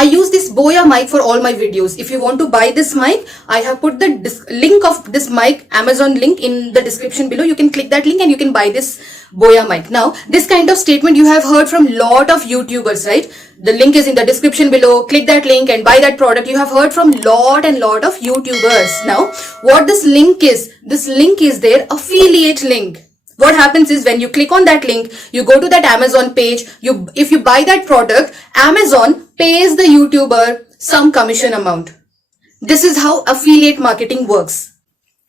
I use this Boya mic for all my videos. If you want to buy this mic, I have put the link of this mic, Amazon link, in the description below. You can click that link and you can buy this Boya mic. Now, this kind of statement you have heard from lot of YouTubers, right? The link is in the description below. Click that link and buy that product. You have heard from lot of YouTubers. Now, what this link is their affiliate link. What happens is when you click on that link, you go to that Amazon page, if you buy that product, Amazon pays the YouTuber some commission amount. This is how affiliate marketing works.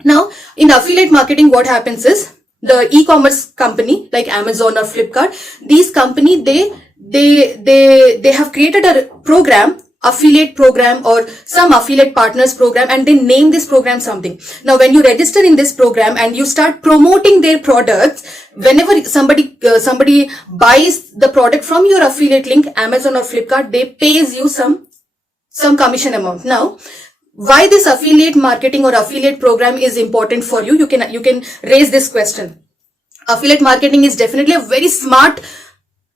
Now, in affiliate marketing, what happens is the e-commerce company like Amazon or Flipkart, these company, they have created a program, affiliate program or some affiliate partners program, and they name this program something. Now, when you register in this program and you start promoting their products, whenever somebody buys the product from your affiliate link, Amazon or Flipkart, they pays you some commission amount. Now, why this affiliate marketing or affiliate program is important for you? You can raise this question. Affiliate marketing is definitely a very smart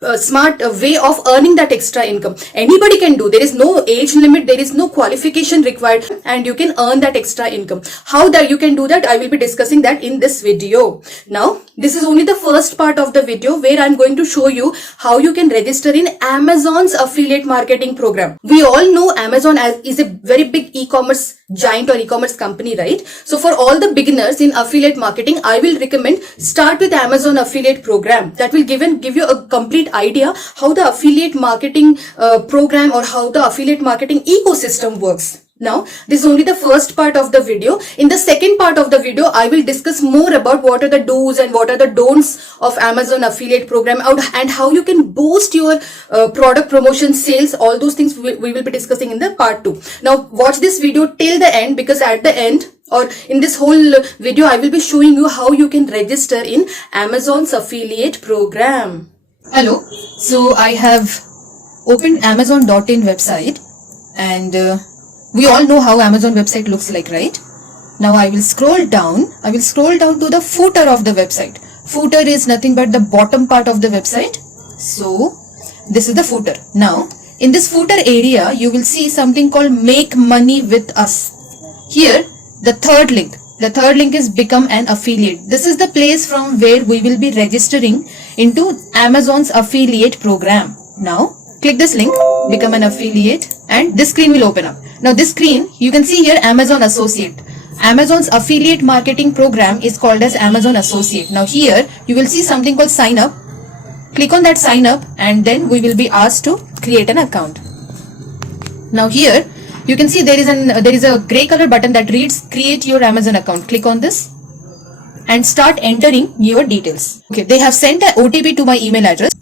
way of earning that extra income. Anybody can do. There is no age limit, there is no qualification required, and you can earn that extra income. How that you can do that, I will be discussing that in this video. Now, this is only the first part of the video where I'm going to show you how you can register in Amazon's affiliate marketing program. We all know Amazon is a very big e-commerce giant or e-commerce company, right? So for all the beginners in affiliate marketing, I will recommend start with Amazon affiliate program. That will give you a complete idea how the affiliate marketing program or how the affiliate marketing ecosystem works. Now, this is only the first part of the video. In the second part of the video, I will discuss more about what are the do's and what are the don'ts of Amazon affiliate program and how you can boost your product promotion, sales, all those things we will be discussing in the part 2. Now, watch this video till the end, because at the end or in this whole video, I will be showing you how you can register in Amazon's affiliate program. Hello. So I have opened Amazon.in website, and we all know how Amazon website looks like, right? Now I will scroll down to the footer of the website. Footer is nothing but the bottom part of the website. So this is the footer. Now in this footer area, you will see something called Make Money with Us. Here, the third link is Become an Affiliate. This is the place from where we will be registering into Amazon's affiliate program. Now click this link, Become an Affiliate, and this screen will open up. Now this screen, you can see here Amazon Associate. Amazon's affiliate marketing program is called as Amazon Associate. Now here you will see something called Sign Up. Click on that Sign Up, and then we will be asked to create an account. Now here you can see there is a gray color button that reads Create your Amazon account. Click on this and start entering your details. Okay, they have sent an OTP to my email address.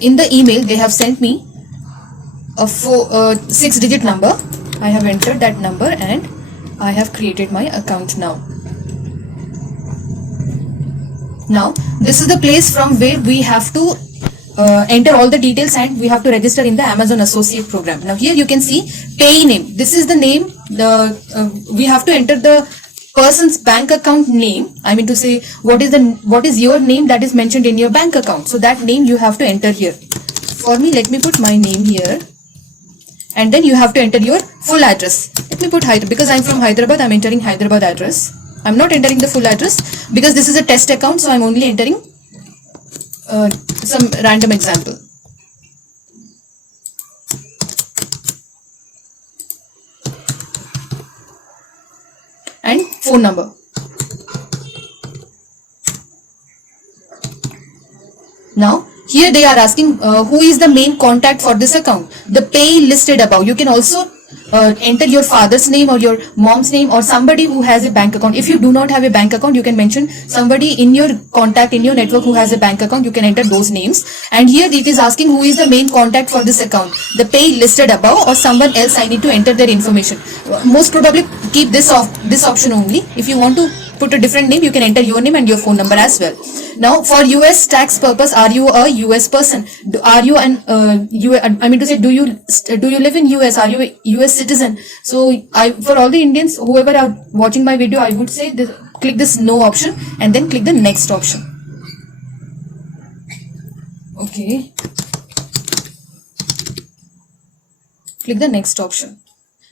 In the email they have sent me a 6-digit number. I have entered that number and I have created my account now. Now this is the place from where we have to enter all the details and we have to register in the Amazon Associate program. Now here you can see payee name. This is the name. We have to enter the person's bank account name. I mean to say, what is your name that is mentioned in your bank account. So that name you have to enter here. For me, let me put my name here. And then you have to enter your full address. Let me put Hyderabad, because I'm from Hyderabad, I'm entering Hyderabad address. I'm not entering the full address because this is a test account, so I'm only entering some random example. And phone number. Now, here they are asking who is the main contact for this account. The payee listed above. You can also enter your father's name or your mom's name or somebody who has a bank account. If you do not have a bank account, you can mention somebody in your contact, in your network who has a bank account. You can enter those names. And here it is asking who is the main contact for this account. The payee listed above or someone else. I need to enter their information. Most probably keep this option only. If you want to put a different name, you can enter your name and your phone number as well. Now, for US tax purpose, are you a US person? Are you an I mean to say, do you live in US? Are you a US citizen? So, for all the Indians, whoever are watching my video, I would say click this no option and then click the next option. Okay. Click the next option.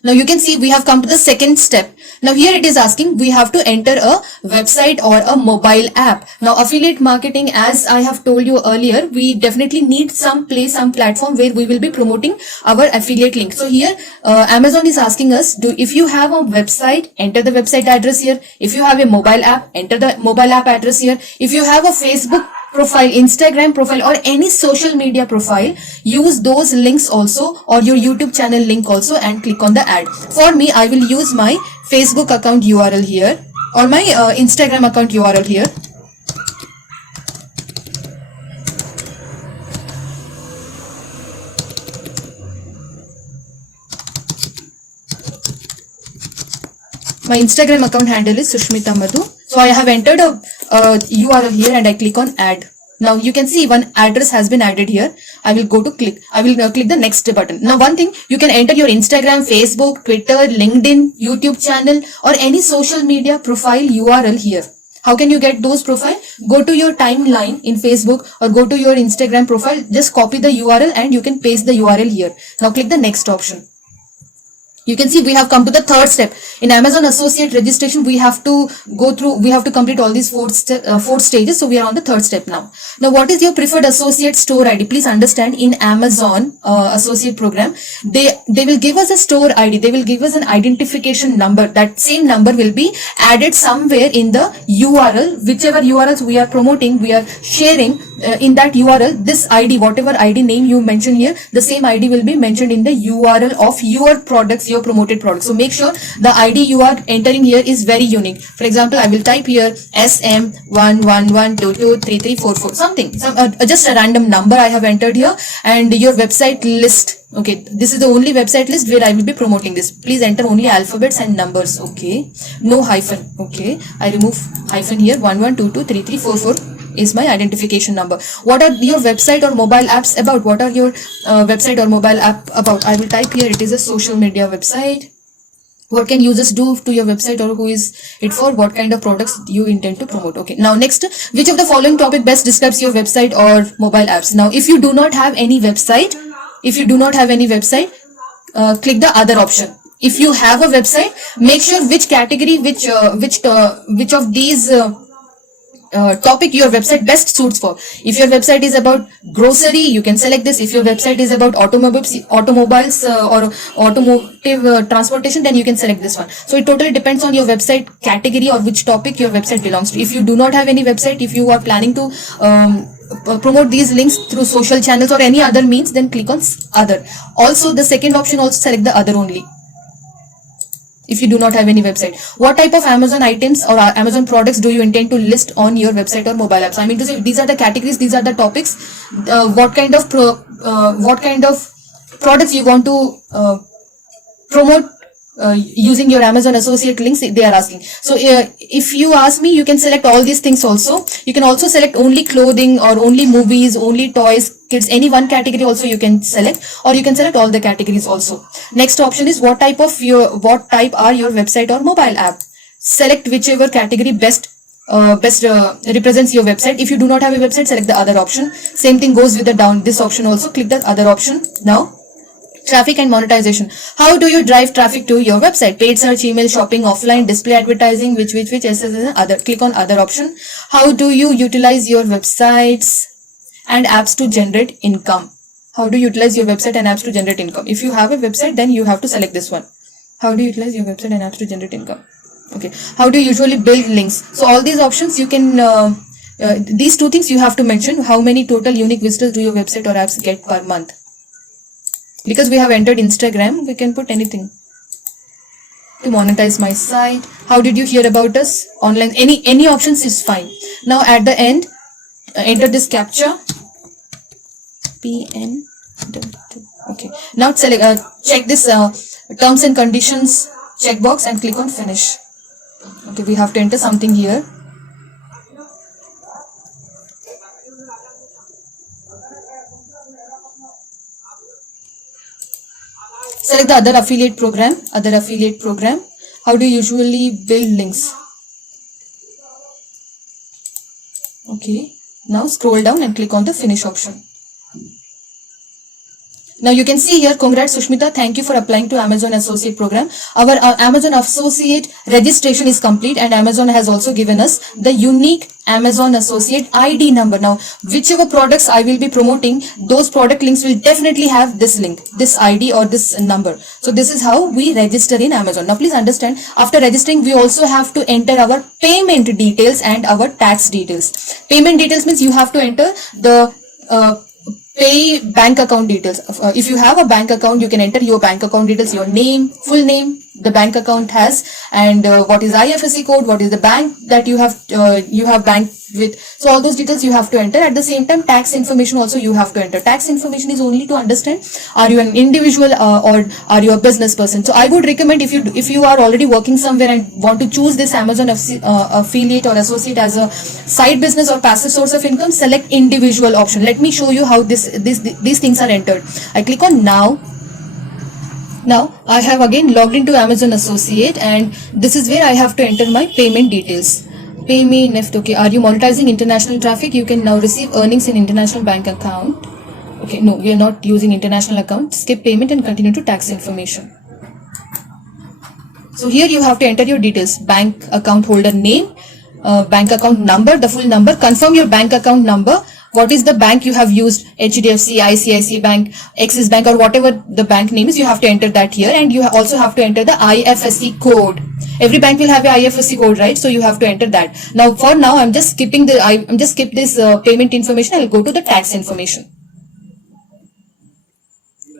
Now you can see we have come to the second step. Now here it is asking we have to enter a website or a mobile app. Now affiliate marketing, as I have told you earlier, we definitely need some platform where we will be promoting our affiliate link. So here Amazon is asking us, if you have a website, enter the website address here. If you have a mobile app, enter the mobile app address here. If you have a Facebook profile, Instagram profile, or any social media profile, use those links also, or your YouTube channel link also, and click on the ad. For me, I will use my Facebook account URL here, or my Instagram account URL here. My Instagram account handle is Sushmita Madhu. So I have entered a URL here and I click on add. Now you can see one address has been added here. I will go to click. I will click the next button. Now one thing, you can enter your Instagram, Facebook, Twitter, LinkedIn, YouTube channel, or any social media profile URL here. How can you get those profile? Go to your timeline in Facebook or go to your Instagram profile. Just copy the URL and you can paste the URL here. Now click the next option. You can see we have come to the third step. In Amazon Associate registration, we have to complete all these four stages. So we are on the third step now. Now, what is your preferred associate store ID? Please understand, in Amazon Associate program, they will give us a store ID. They will give us an identification number. That same number will be added somewhere in the URL, whichever URLs we are promoting, we are sharing. In that URL, this ID, whatever ID name you mention here, the same ID will be mentioned in the URL of your products, your promoted products. So make sure the ID you are entering here is very unique. For example, I will type here SM11122334 something, just a random number I have entered here, and your website list. Okay, this is the only website list where I will be promoting this. Please enter only alphabets and numbers. Okay, no hyphen. Okay, I remove hyphen here. 11223344 is my identification number. What are your website or mobile apps about? What are your website or mobile app about? I will type here, it is a social media website. What can users do to your website, or who is it for? What kind of products you intend to promote? Okay, now next, which of the following topic best describes your website or mobile apps? Now if you do not have any website, click the other option. If you have a website, make sure which category, which of these topic your website best suits for. If your website is about grocery, you can select this. If your website is about automobiles or automotive transportation, then you can select this one. So it totally depends on your website category or which topic your website belongs to. If you do not have any website, if you are planning to promote these links through social channels or any other means, then click on other. Also the second option, also select the other only. If you do not have any website, what type of Amazon items or Amazon products do you intend to list on your website or mobile apps? I mean to say, these are the categories, these are the topics. What kind of products you want to promote using your Amazon Associate links, they are asking. So if you ask me, you can select all these things also. You can also select only clothing or only movies, only toys, kids, any one category also you can select, or you can select all the categories also. Next option is what type are your website or mobile app. Select whichever category best represents your website. If you do not have a website, select the other option. Same thing goes with this option also. Click the other option. Now traffic and monetization. How do you drive traffic to your website? Paid search, email, shopping, offline, display advertising, which, other. Click on other option. How do you utilize your websites and apps to generate income? How do you utilize your website and apps to generate income? If you have a website, then you have to select this one. How do you utilize your website and apps to generate income? Okay. How do you usually build links? So all these options you can, these two things you have to mention. How many total unique visitors do your website or apps get per month? Because we have entered Instagram, we can put anything. To monetize my site. How did you hear about us? Online. Any options is fine. Now at the end, enter this captcha. PN. Okay. Now select. Check this terms and conditions checkbox and click on finish. Okay. We have to enter something here. Select the other affiliate program. How do you usually build links? Okay. Now scroll down and click on the finish option. Now you can see here, congrats Sushmita, thank you for applying to Amazon Associate program. Our Amazon Associate registration is complete, and Amazon has also given us the unique Amazon Associate ID number. Now, whichever products I will be promoting, those product links will definitely have this link, this ID or this number. So this is how we register in Amazon. Now please understand, after registering, we also have to enter our payment details and our tax details. Payment details means you have to enter the pay bank account details. If you have a bank account, you can enter your bank account details, your name, full name the bank account has, and what is IFSC code, what is the bank that you have banked with. So all those details you have to enter. At the same time, tax information also you have to enter. Tax information is only to understand, are you an individual or are you a business person. So I would recommend, if you are already working somewhere and want to choose this Amazon affiliate or associate as a side business or passive source of income, select individual option. Let me show you how these things are entered. I click on now. Now I have again logged into Amazon Associate, and this is where I have to enter my payment details. Pay me NEFT. Okay, are you monetizing international traffic? You can now receive earnings in international bank account. Okay, no, we are not using international account. Skip payment and continue to tax information. So here you have to enter your details: bank account holder name, bank account number, the full number. Confirm your bank account number. What is the bank you have used? HDFC, ICICI Bank, Axis Bank, or whatever the bank name is, you have to enter that here, and you also have to enter the IFSC code. Every bank will have a IFSC code, right? So you have to enter that. Now, for now, I'm just skipping this payment information. I'll go to the tax information.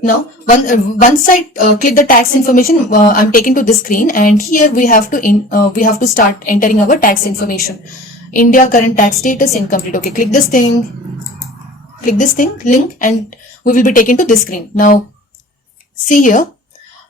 Now, once I click the tax information, I'm taken to this screen, and here we have to start entering our tax information. India current tax status incomplete. Okay, click this thing, link, and we will be taken to this screen. Now, see here,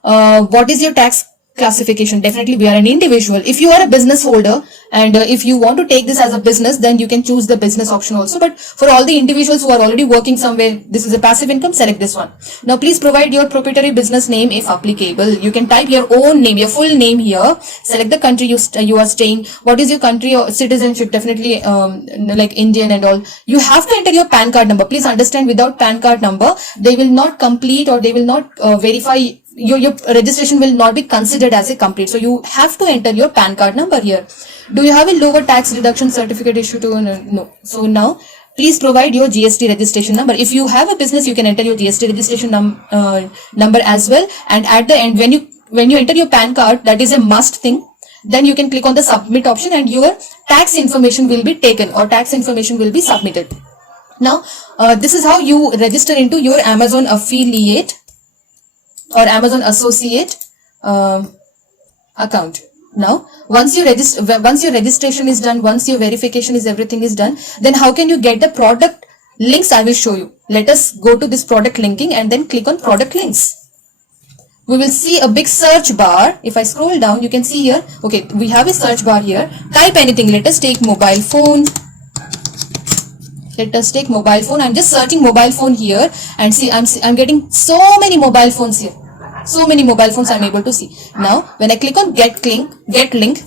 what is your tax classification? Definitely we are an individual. If you are a business holder and if you want to take this as a business, then you can choose the business option also. But for all the individuals who are already working somewhere, this is a passive income, select this one. Now please provide your proprietary business name if applicable. You can type your own name, your full name here. Select the country you are staying. What is your country or citizenship? Definitely like Indian and all. You have to enter your PAN card number. Please understand, without PAN card number, they will not complete or they will not verify. Your registration will not be considered as a complete. So you have to enter your PAN card number here. Do you have a lower tax reduction certificate issued to? No. So now please provide your GST registration number. If you have a business, you can enter your GST registration number as well. And at the end, when you enter your PAN card, that is a must thing. Then you can click on the submit option, and your tax information will be taken, or tax information will be submitted. Now this is how you register into your Amazon affiliate or Amazon Associate account. Now, once your registration is done, once your verification is everything is done, then how can you get the product links? I will show you. Let us go to this product linking and then click on product links. We will see a big search bar. If I scroll down, you can see here. Okay, we have a search bar here. Type anything. Let us take mobile phone. Let us take mobile phone. I'm just searching mobile phone here, and see, I'm getting so many mobile phones here. So many mobile phones I'm able to see. Now, when I click on get link,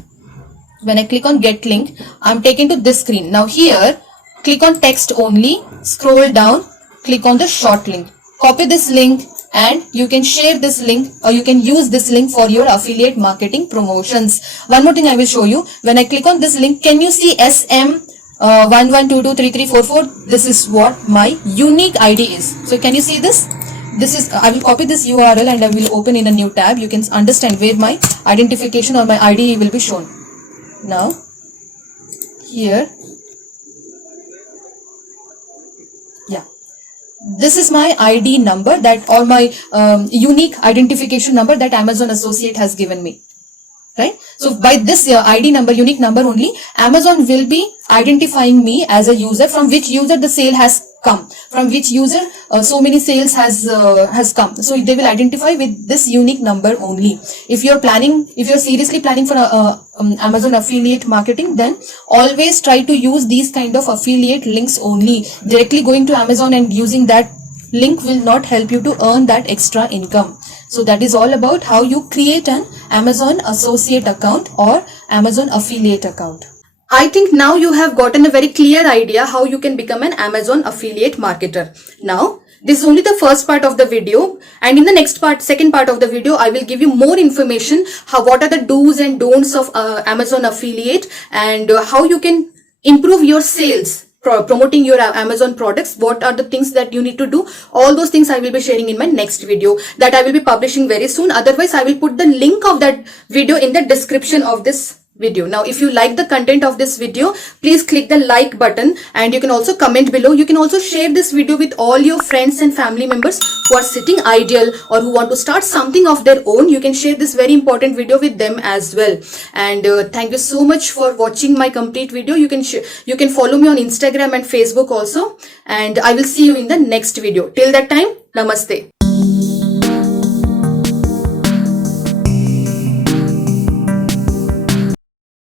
when I click on get link, I'm taken to this screen. Now here, click on text only, scroll down, click on the short link. Copy this link, and you can share this link, or you can use this link for your affiliate marketing promotions. One more thing I will show you. When I click on this link, can you see SM 11223344? This is what my unique ID is. So can you see this? I will copy this URL and I will open in a new tab. You can understand where my identification or my ID will be shown. Now, here, yeah, this is my ID number, that, or my unique identification number that Amazon Associate has given me. Right? So by this ID number, unique number only, Amazon will be identifying me as a user, from which user the sale has come, from which user so many sales has come. So they will identify with this unique number only. If you're seriously planning for Amazon affiliate marketing, then always try to use these kind of affiliate links only. Directly going to Amazon and using that link will not help you to earn that extra income. So that is all about how you create an Amazon Associate account or Amazon Affiliate account. I think now you have gotten a very clear idea how you can become an Amazon affiliate marketer. Now, This is only the first part of the video, and in the next part, second part of the video, I will give you more information, what are the do's and don'ts of Amazon affiliate, and how you can improve your sales, promoting your Amazon products. What are the things that you need to do? All those things I will be sharing in my next video that I will be publishing very soon. Otherwise, I will put the link of that video in the description of this video. Now, if you like the content of this video, please click the like button, and you can also comment below. You can also share this video with all your friends and family members who are sitting idle or who want to start something of their own. You can share this very important video with them as well. And thank you so much for watching my complete video. You can follow me on Instagram and Facebook also, and I will see you in the next video. Till that time, namaste.